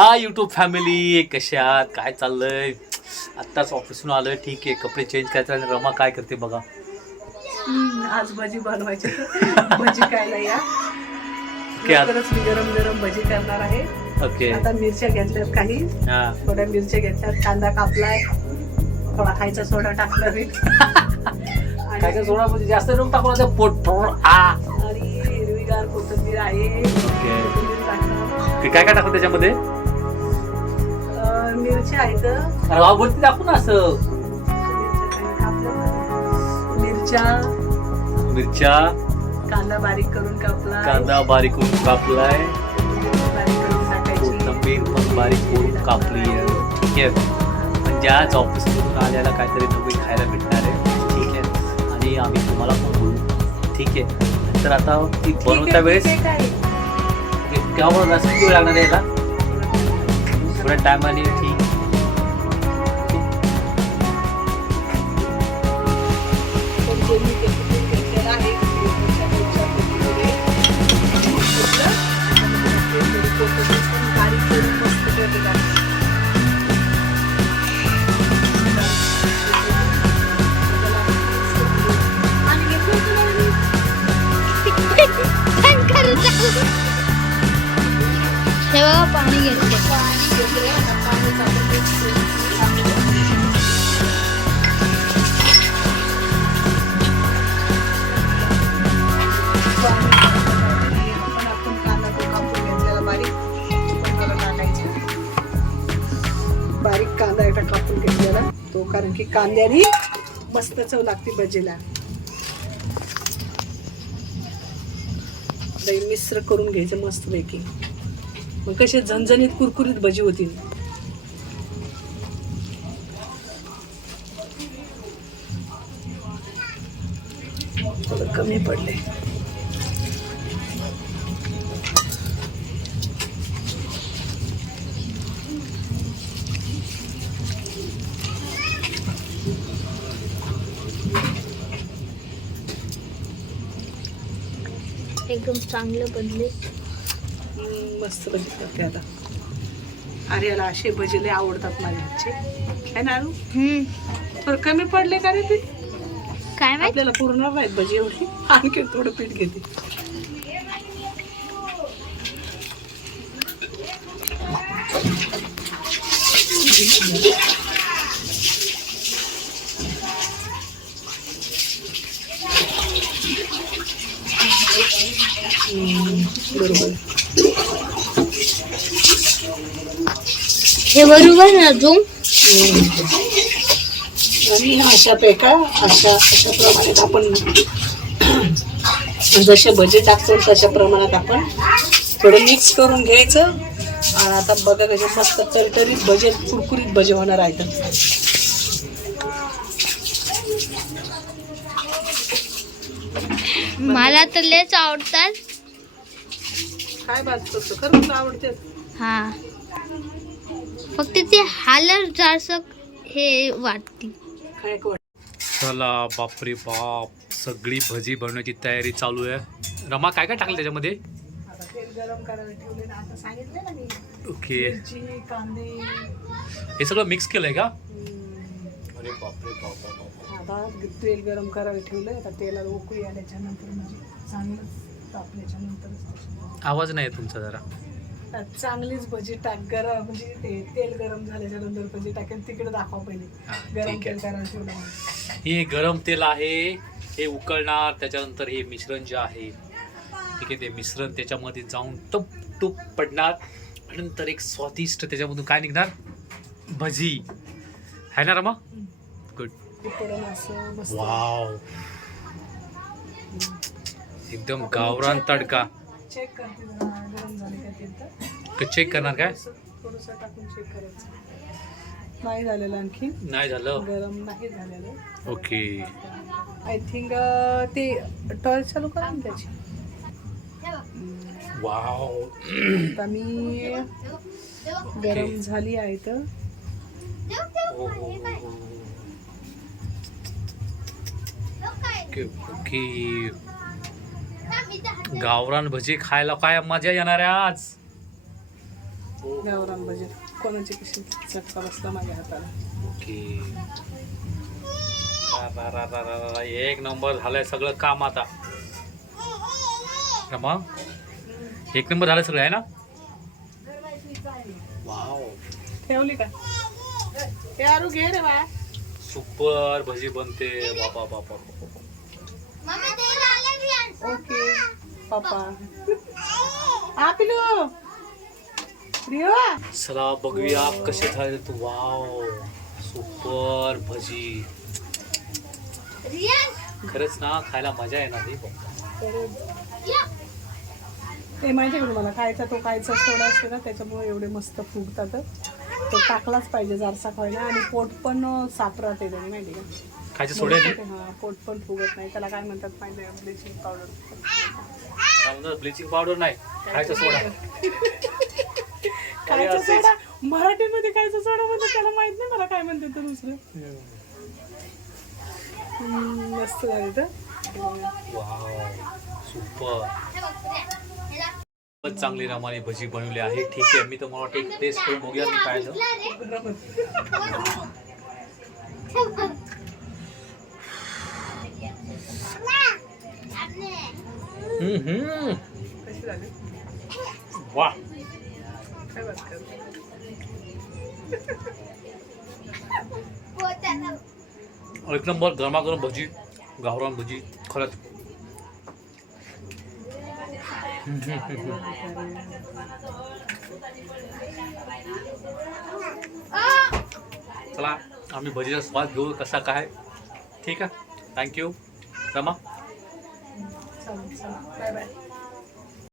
हा YouTube family कसे आहात, काय चाललंय? आत्ताच ऑफिसहून आलोय. ठीक आहे, कपडे चेंज करायचे आणि रमा काय करते बघा. आज भजी बनवायची. भजी खायला या. ओके लवकरच मी गरम गरम भजी करणार आहे. ओके. आता मिरच्या घेतल्यात काही, हा थोड्या मिरच्या घेतल्यात, कांदा कापलाय, थोडा खायचा सोडा टाकला मी काय सोडा म्हणजे जास्त लोक टाकू नका, पोट आणि हिरवीगार कोथिंबीर आहे. ओके. कोथिंबीर टाकणार. काय काय टाकू त्याच्यामध्ये? मिरच्या आहेत, अरे वा, वरती टाकू ना असं. मिरच्या, मिरच्या, कांदा बारीक करून कापला, कांदा बारीक करून कापलाय, बारीक करून टाकायची, कोथिंबीर पण बारीक करून कापली आहे. ठीक आहे, म्हणजे आज ऑफिसमधून आल्याला काहीतरी नवीन खायला भेटणार आहे. ठीक आहे, आणि आम्ही तुम्हाला पण बोलू. ठीक आहे, तर आता ती बनवता वेळेस केव्हा बनवणार, किती वेळ लागणार आहे याला? थोड्या टायमाने. ठीक. तेव्हा पाणी घेतले. बारीक कांदा एका कापून घेतलेला तो, कारण की कांद्याने मस्त चव लागते भजीला. मिश्र करून घ्यायचं मस्त पैकी, मग कसे झणझणीत कुरकुरीत भजी होतील. थोडं कमी पडले. एकदम चांगलं बनले. मस्त भजी करते आता. आर्याला असे भजी लय आवडतात माझ्या हातचे, है ना आरू? थोडं कमी पडले का रे पीठ? काय माहित. आपल्याला पुरणार नाहीत भजी एवढी, आणखी थोडं पीठ घेते. बरोबर. हे बरोबर ना अजून. आणि अशा प्रमाणात आपण जसे भजी टाकतो तशा प्रमाणात आपण थोडं मिक्स करून घ्यायचं. आणि आता बघा कसे मस्त तरतरीत भजे, कुरकुरीत भजे होणार आहेत. मला तर लयच आवडतात. काय बात करतो, खरंच आवडते. हा, फक्त ते हालर जास्त हे वाटते. काय वाटत. चला, बापरे बाप, सगळी भजी बनवण्याची तयारी चालू आहे. रमा, काय काय टाकलं त्याच्यामध्ये? आता तेल गरम करायला ठेवले ना, आता सांगितलं ना मी. ओके. मिरची, कांदे, हे सगळं मिक्स केलंय का? अरे बापरे बाप. आता तेल गरम करायला ठेवलंय. आता तेलाला उकळी आल्याच्या नंतर म्हणजे चांगलं तापल्याच्या नंतर आवाज नाही आहे तुमचा जरा. चांगलीच भजी टाक. गरम म्हणजे ते तेल गरम झाल्याच्या नंतर भजी टाकेल, तिकडे दाखवा पहिले. गरम ठीक आहे. तेल करायला ठेवलं. हे गरम तेल आहे, हे उकळणार. त्याच्यानंतर हे मिश्रण जे आहे, ठीक आहे, ते मिश्रण त्याच्यामध्ये जाऊन टप टूप पडणार. आणि नंतर एक स्वादिष्ट त्याच्यामधून काय निघणार? भजी. आहे ना रमा? गुड. असं मस्त. वाव, एकदम गावरान तडका. चेक करते जरा गरम झाले का तेल तर. चेक करणार काय? थोडंसं टाकून चेक करायचं. नाही झालेलं आणखी, नाही झालं. गरम नाही झालेलं. ओके. आय थिंक ते टॉर्च चालू करा ना त्याची. वाव. आता मी गरम झाली आहे तर ओके ओके. गावरान भजी खायला काय मजा येणार आहे आज. गावरान भजी कोणाची कशी चटका बसला माझ्या हाताला. ओके. एक नंबर झालंय सगळं काम आता. रमा एक नंबर झालं सगळं आहे ना. वाव ठेवली का ते आरू घे रे बा. सुपर भजी बनते. बाबा बाबा. ओके पप्पा हा पिलू प्रियो. चला बघूया कसे झाले तू. वाव सुपर भजी. खरंच ना खायला मजा येणार नाही पप्पा. ते माहिती का तुम्हाला खायचा तो खायचा सोडा असतो ना त्याच्यामुळे एवढे मस्त फुगतात. तो टाकलाच पाहिजे जारसा खायला आणि पोट पण साफ राहते त्याने माहिती का. खायचे सोड्याने हा पोट पण फुगत नाही. त्याला काय म्हणतात माहिती आहे ब्लिचिंग पावडर. ब्लिचिंग पावडर नाही खायचा सोडा. खायचा सोडा मराठीमध्ये खायचा सोडा म्हणजे त्याला माहित नाही मला काय म्हणते तर दुसरं. मस्त झाली तर. Wow super. खूपच चांगली रमाने भजी बनवली आहे. ठीक आहे मी तुम्हाला वाटतं एक टेस्ट करून बघूया मी काय झालं. कशी झाली वा काय बात करते. एक नंबर गरमागरम भजी गावरान भजी खरंच. चला आम्ही भजीचा स्वाद घेऊ कसा काय. ठीक आहे थँक्यू रमा. चला चला बाय बाय.